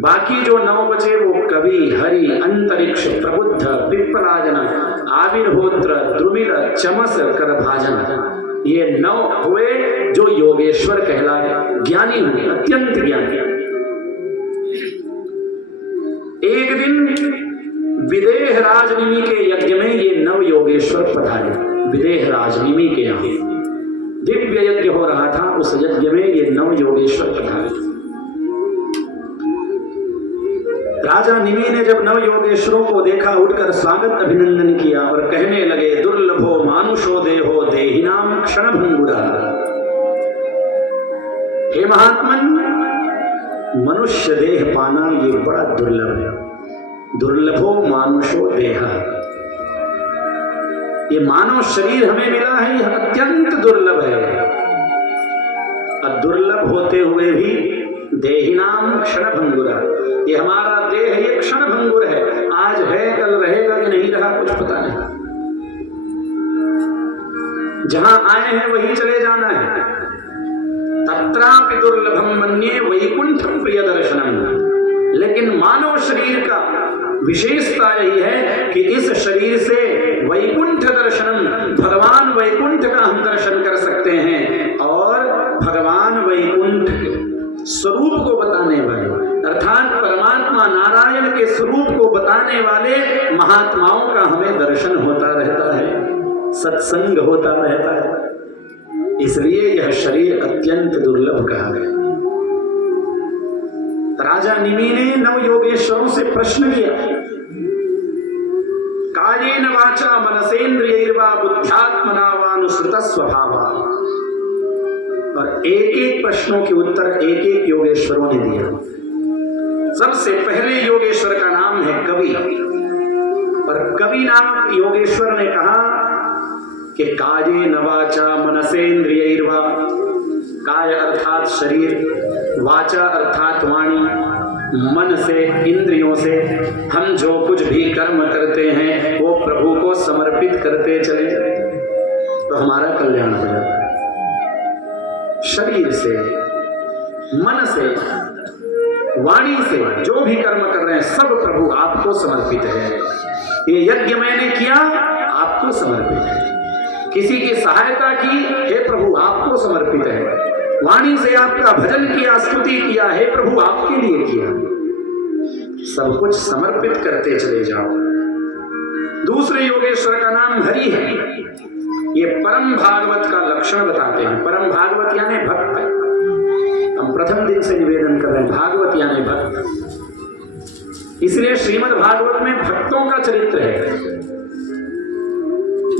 बाकी जो 9 बचे वो कवि, हरि, अंतरिक्ष, प्रबुद्ध, पिप्पलाजन, आविर्होत्र, द्रुमिल, चमस, करभाजन, ये 9 हुए जो योगेश्वर कहलाए, ज्ञानी हुए, अत्यंत ज्ञानी। एक दिन विदेह राजनिमि के यज्ञ में ये 9 योगेश्वर पधारे। विदेह राजनिमि के यहाँ दिव्य यज्ञ हो रहा था, उस यज्ञ में ये 9 योगेश्वर पधारे। राजा निमि ने जब 9 योगेश्वरों को देखा, उठकर स्वागत अभिनंदन किया और कहने लगे, दुर्लभो मानुषो देहो देहिनाम क्षणभंगुरा। हे महात्मन, मनुष्य देह पाना ये बड़ा दुर्लभ है। दुर्लभो मानुषो देह, ये मानव शरीर हमें मिला है, यह अत्यंत दुर्लभ है। और दुर्लभ होते हुए भी देहिनाम क्षणभंगुरा, ये हमारा देह ये क्षणभंगुर है, आज है कल रहेगा कि नहीं रहा कुछ पता नहीं। जहां आए हैं वहीं चले जाना है। तत्रापि दुर्लभम मन्ये वैकुंठम प्रिय दर्शनम। लेकिन मानव शरीर का विशेषता यही है कि इस शरीर से वैकुंठ दर्शनम, भगवान वैकुंठ का हम दर्शन कर सकते हैं। और भगवान वैकुंठ स्वरूप को बताने वाले, अर्थात परमात्मा नारायण के स्वरूप को बताने वाले महात्माओं का हमें दर्शन होता रहता है, सत्संग होता रहता है। इसलिए यह शरीर अत्यंत दुर्लभ कहा गया। राजा निमि ने 9 योगेश्वरों से प्रश्न किया, कायेन वाचा मनसेन्द्रियैर्वा बुद्ध्यात्मना वानुसृत स्वभावा। और एक प्रश्नों के उत्तर एक योगेश्वरों ने दिया। सबसे पहले योगेश्वर का नाम है कवि, और कवि नामक योगेश्वर ने कहा कि कायेन वाचा मनसेन्द्रियैर्वा, काय अर्थात शरीर, वाचा अर्थात वाणी, मन से, इंद्रियों से हम जो कुछ भी कर्म करते हैं वो प्रभु को समर्पित करते चले तो हमारा कल्याण हो जाता है। शरीर से, मन से, वाणी से जो भी कर्म कर रहे हैं सब प्रभु आपको समर्पित है। ये यज्ञ मैंने किया, आपको समर्पित है। किसी की सहायता की, हे प्रभु आपको समर्पित है। वाणी से आपका भजन किया, स्तुति किया, हे प्रभु आपके लिए किया। सब कुछ समर्पित करते चले जाओ। दूसरे योगेश्वर का नाम हरि है। ये परम भागवत का लक्षण बताते हैं। परम भागवत यानी भक्त। हम प्रथम दिन से निवेदन कर रहे हैं, भागवत यानी भक्त। इसलिए श्रीमद् भागवत में भक्तों का चरित्र है।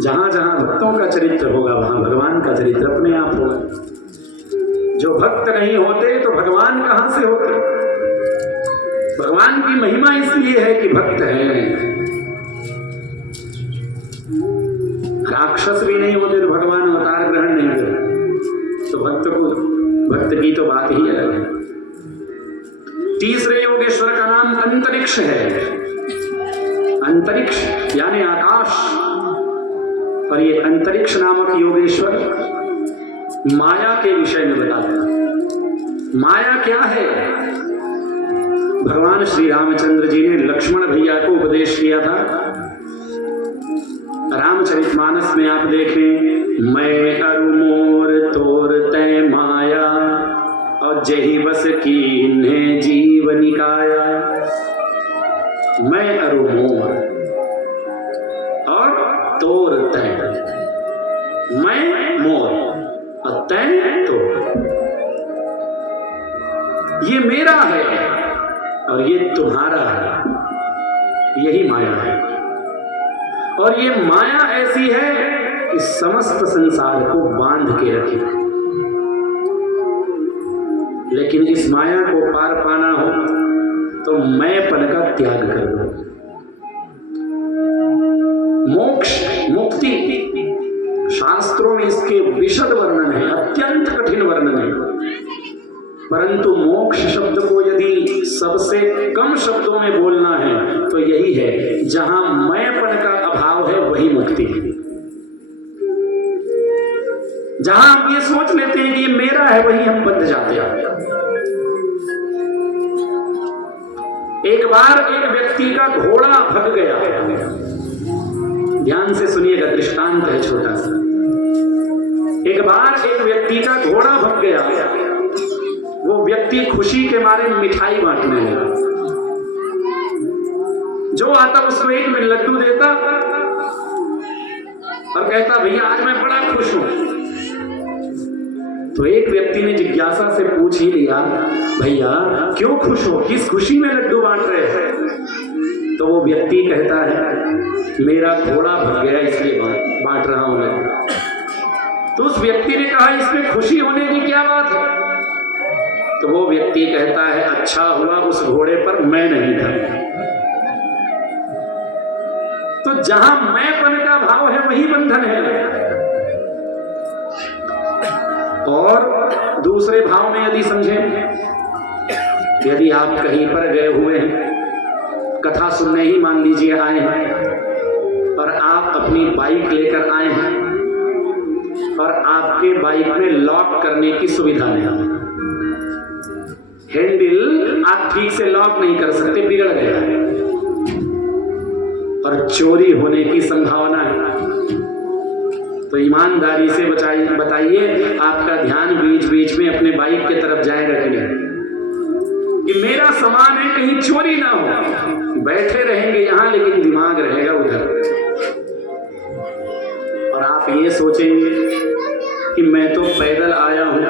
जहां जहां भक्तों का चरित्र होगा वहां भगवान का चरित्र अपने आप होगा। जो भक्त नहीं होते तो भगवान कहां से होते? भगवान की महिमा इसलिए है कि भक्त है। राक्षस भी नहीं होते तो भगवान अवतार ग्रहण नहीं करते। तो भक्त की तो बात ही अलग है। तीसरे योगेश्वर का नाम अंतरिक्ष है। अंतरिक्ष यानी आकाश। और ये अंतरिक्ष नामक योगेश्वर माया के विषय में बताता है। माया क्या है? भगवान श्री रामचंद्र जी ने लक्ष्मण भैया को उपदेश किया था। रामचरितमानस में आप देखें, मैं अरु मोर तोर तय माया और जही बस की इन्हें जीव निकाया। मैं अरु मोर और तोर तय, मैं मोर और तय तो। ये मेरा है और ये तुम्हारा है, यही माया है। और ये माया ऐसी है कि समस्त संसार को बांध के रखे। लेकिन इस माया को पार पाना हो तो मैंपन का त्याग कर दो। मोक्ष, मुक्ति, शास्त्रों में इसके विशद वर्णन है, अत्यंत कठिन वर्णन है। परंतु मोक्ष शब्द को यदि सबसे कम शब्दों में बोलना है तो यही है, जहां मैंपन का अभाव है वही मुक्ति है। जहां हम ये सोच लेते हैं कि ये मेरा है वही हम बंध जाते हैं। एक बार एक व्यक्ति का घोड़ा भग गया। ध्यान से सुनिएगा, दृष्टांत है छोटा सा। एक बार एक व्यक्ति का घोड़ा भग गया। वो व्यक्ति खुशी के मारे मिठाई बांटने लगा। जो आता उसको एक में लड्डू देता और कहता भैया आज मैं बड़ा खुश हूं। तो एक व्यक्ति ने जिज्ञासा से पूछ ही लिया, भैया क्यों खुश हो, किस खुशी में लड्डू बांट रहे हैं? तो वो व्यक्ति कहता है मेरा घोड़ा भग गया इसलिए बांट रहा हूं लड्डू। तो उस व्यक्ति ने कहा इसमें खुशी होने की क्या बात है? तो वो व्यक्ति कहता है अच्छा हुआ उस घोड़े पर मैं नहीं था। तो जहां मैंपन का भाव है वही बंधन है। और दूसरे भाव में यदि समझें, यदि आप कहीं पर गए हुए हैं, कथा सुनने ही मान लीजिए आए हैं, और आप अपनी बाइक लेकर आए हैं और आपके बाइक में लॉक करने की सुविधा नहीं है, हैंडल आप ठीक से लॉक नहीं कर सकते, बिगड़ गया है और चोरी होने की संभावना है। तो ईमानदारी से बताइए आपका ध्यान बीच बीच में अपने बाइक की तरफ जाएगा कि नहीं, कि मेरा सामान है कहीं चोरी ना हो। बैठे रहेंगे यहां लेकिन दिमाग रहेगा उधर। और आप ये सोचेंगे कि मैं तो पैदल आया हूं,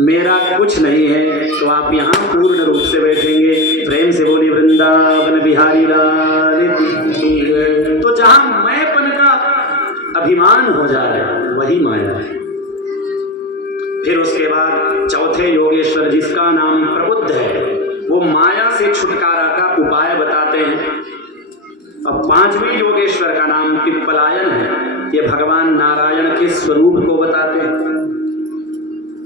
मेरा कुछ नहीं है, तो आप यहां पूर्ण रूप से बैठेंगे। प्रेम से बोली वृंदावन बिहारी लाल की। तो जहां मैंपन का अभिमान हो जा रहा है वही माया है। फिर उसके बाद चौथे योगेश्वर जिसका नाम प्रबुद्ध है, वो माया से छुटकारा का उपाय बताते हैं। अब पांचवें योगेश्वर का नाम पिप्पलायन है। ये भगवान नारायण के स्वरूप को बताते हैं।